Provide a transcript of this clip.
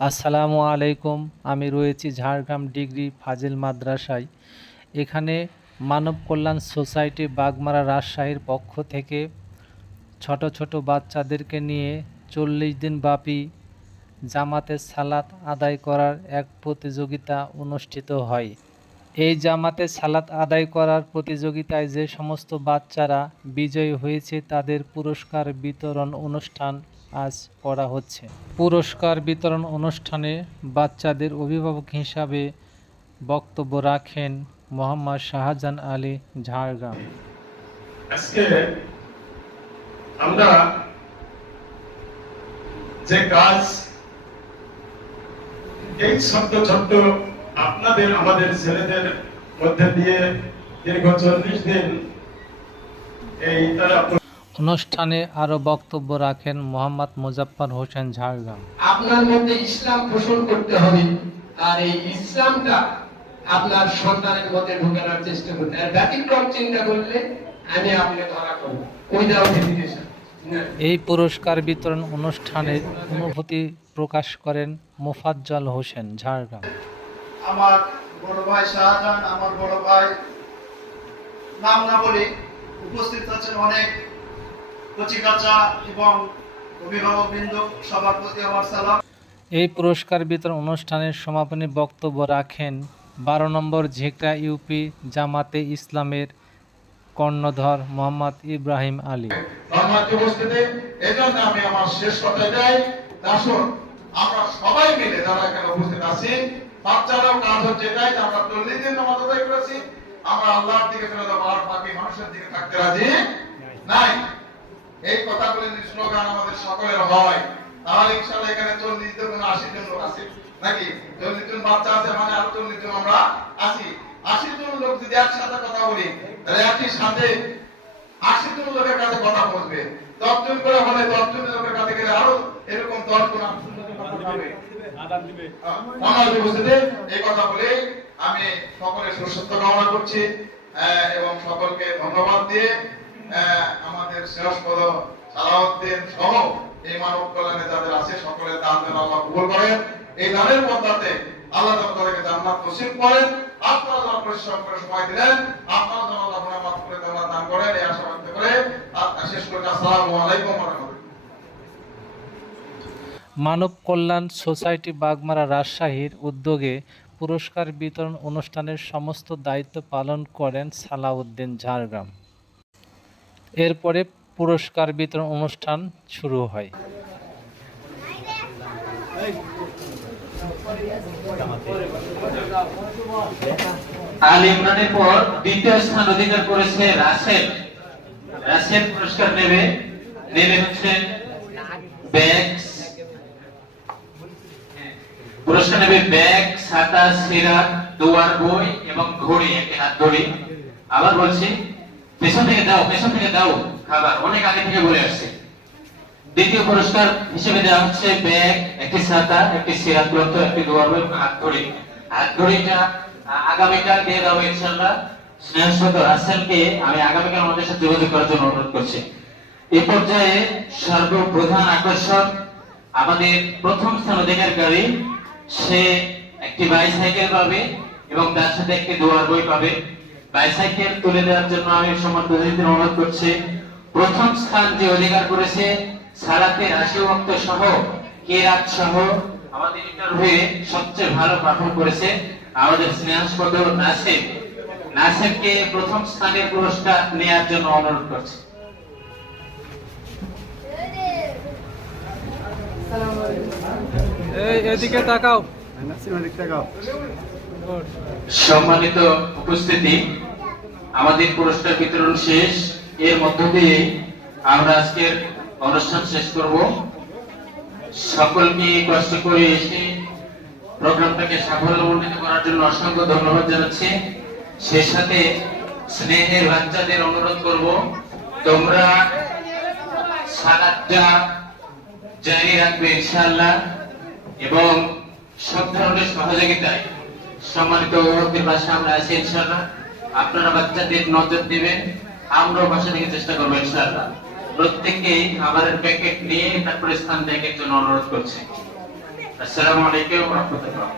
আসসালামু আলাইকুম। আমি রয়েছি ঝাড়গ্রাম ডিগ্রি ফাজিল মাদ্রাসায়। এখানে মানব কল্যাণ সোসাইটি বাগমারা রাজশাহীর পক্ষ থেকে ছোট ছোট বাচ্চাদেরকে নিয়ে 40 দিন ব্যাপী জামাতে সালাত আদায় করার এক প্রতিযোগিতা অনুষ্ঠিত হয়। এই জামাতে সালাত আদায় করার প্রতিযোগিতায় যে সমস্ত বাচ্চারা বিজয়ী হয়েছে তাদের পুরস্কার বিতরণ অনুষ্ঠান আজ করা হচ্ছে। পুরস্কার বিতরণ অনুষ্ঠানে বাচ্চাদের অভিভাবক হিসাবে বক্তব্য রাখেন মোহাম্মদ শাহজাহান আলী, ঝাড়গ্রাম। আজকে আমরা যে কাজ এই ছোট্ট ছোট্ট আপনাদের আমাদের ছেলেদের মধ্যে দিয়ে দীর্ঘ 40 দিন এই তারা অনুষ্ঠানে আরো বক্তব্য রাখেন মোহাম্মদ মুজাফফর হোসেন, ঝাড়গ্রাম। আপনার মধ্যে ইসলাম পোষণ করতে হবে, আর এই ইসলামটা আপনার সন্তানের মধ্যে ঢোকানোর চেষ্টা করতে হবে। ব্যতিক্রম চিন্তা করলে আমি আপনি ধরা করব উইদাউট হেজিটেশন। এই পুরস্কার বিতরণ অনুষ্ঠানের অনুভূতি প্রকাশ করেন মোফাজ্জল হোসেন, ঝাড়গ্রাম। আমার বড় ভাই শাহজাহান, আমার বড় ভাই নাম না বলে উপস্থিত আছেন অনেক কচিকাচা এবং অভিভাবক বৃন্দ, সবার প্রতি আমার সালাম। এই পুরস্কার বিতরণ অনুষ্ঠানের সমাপনী বক্তব্য রাখেন 12 নম্বর ঝিকরা ইউপি জামাতে ইসলামের কর্ণধর মোহাম্মদ ইব্রাহিম আলী। সম্মানিত উপস্থিতি, এজন্য আমি আমার শেষ কথায় যাই, আসুন আমরা সবাই মিলে যারা এখানে উপস্থিত আছি, বাচ্চারাও কাজ হচ্ছে এটাই যে আমরা 40 দিন নামাজ আদায় করেছি, আমরা আল্লাহর দিকে ফিরে যাবো, আর বাকি মানুষের দিকে থাকতে রাজি নাই। এই কথাগুলি স্লোগান আমাদের সকলের হয়, তাহলে ইনশাআল্লাহ এখানে 40 জন 80 জন লোক আছে নাকি, 40 জন বাচ্চা আছে মানে আর 40 জন আমরা আছি। 80 জন লোক যদি একসাথে কথা বলি তাহলে একই সাথে 80 জন লোকের কাছে কথা পৌঁছবে। 10 জন করে হলে 10 জন লোকের কাছে গেলে আরো এরকম 10 গুণ আমার উপস্থিতি। এই কথা বলে আমি সকলের সুস্বাস্থ্য কামনা করছি এবং সকলকে ধন্যবাদ দিয়ে আমাদের শ্রেষ্ঠপদ সালাউদ্দিন সহ এই মানব কল্যাণে যাদের আছে সকলের দান যেন আল্লাহ কবুল করেন। এই দানের মধ্যে আল্লাহ তাদেরকে জান্নাত নসিব করেন। আপনারা যারা পরিশ্রম করে সময় দিলেন, আপনারা যেন আল্লাহ গুনাহ মাফ করে জান্নাত দান করেন, এই আশা ব্যক্ত করে শেষ করি। আসসালামু আলাইকুম ওয়া রাহমাতুল্লাহ। মানব কল্যাণ সোসাইটি বাগমারা রাজশাহীর উদ্যোগে পুরস্কার বিতরণ অনুষ্ঠানের সমস্ত দায়িত্ব পালন করেন সালাউদ্দিন, ঝাড়গ্রাম। এরপরে পুরস্কার বিতরণ অনুষ্ঠান শুরু হয়। আল ইমরানের পর দ্বিতীয় স্থান অধিকার করেছে রাসেল। রাসেল পুরস্কার নেবে হচ্ছে ব্যাগ, পুরস্কার নেবে ব্যাগ, ছাতা, সিরাপ, দোয়ার বই এবং ঘড়ি, একটি হাত ঘড়ি। আবার বলছি, পেছন থেকে দাও খাবার, অনেক আগে থেকে বলে আসছে। দ্বিতীয় পুরস্কার হিসেবে দেওয়া হচ্ছে ব্যাগ, একটি ছাতা, একটি সিরাপ গ্রন্থ, একটি দোয়ার বই, হাত ঘড়ি। হাত ঘড়িটা আগামীকাল দিয়ে দেবো ইনশাআল্লাহ। স্নেহসুত রাসেলকে আমি আগামীকাল আমাদের সাথে যোগাযোগ করার জন্য অনুরোধ করছি। এই পর্যায়ে সর্বপ্রধান আকর্ষণ আমাদের প্রথম স্থান অধিকারী, সে একটি বাইসাইকেল পাবে এবং তার সাথে একটি দোয়ার বই পাবে। বাইসাইকেল তুলে দেওয়ার জন্য আমি সম্মানিত অতিথিদের অনুরোধ করছি। প্রথম স্থান যে অধিকার করেছে সালাতের 80 ওয়াক্ত সহ কিরাত সহ আমাদের ইন্টারভিউয়ে সবচেয়ে ভালো পারফর্ম করেছে আমাদের স্নেহাস্পদ নাসিবকে প্রথম স্থানের পুরস্কার নেওয়ার জন্য অনুরোধ করছি। এদিকে তাকাও। সম্মানিত উপস্থিতি, আমাদের পুরস্কার বিতরণ শেষ। এর মধ্য দিয়ে আমরা আজকের অনুষ্ঠান শেষ করব। সকলকে কষ্ট করে এসে প্রোগ্রামটাকে সাফল্যমণ্ডিত করার জন্য অসংখ্য ধন্যবাদ জানাচ্ছি। সেই সাথে স্নেহের বাচ্চাদের অনুরোধ করব, তোমরা সালাতটা জারি রাখবে ইনশাআল্লাহ এবং সব ধরনের সহযোগিতায় সম্মানিত অতিথির পাশে আমরা আছি ইনশাআল্লাহ। আপনারা বাচ্চাদের নজর দিবেন, আমরাও পাশে থেকে চেষ্টা করবো ইনশাআল্লাহ। প্রত্যেককেই খাবারের প্যাকেট নিয়ে তারপরে স্থান ত্যাগের জন্য অনুরোধ করছি। আসসালামু আলাইকুম ওয়া রাহমাতুল্লাহ।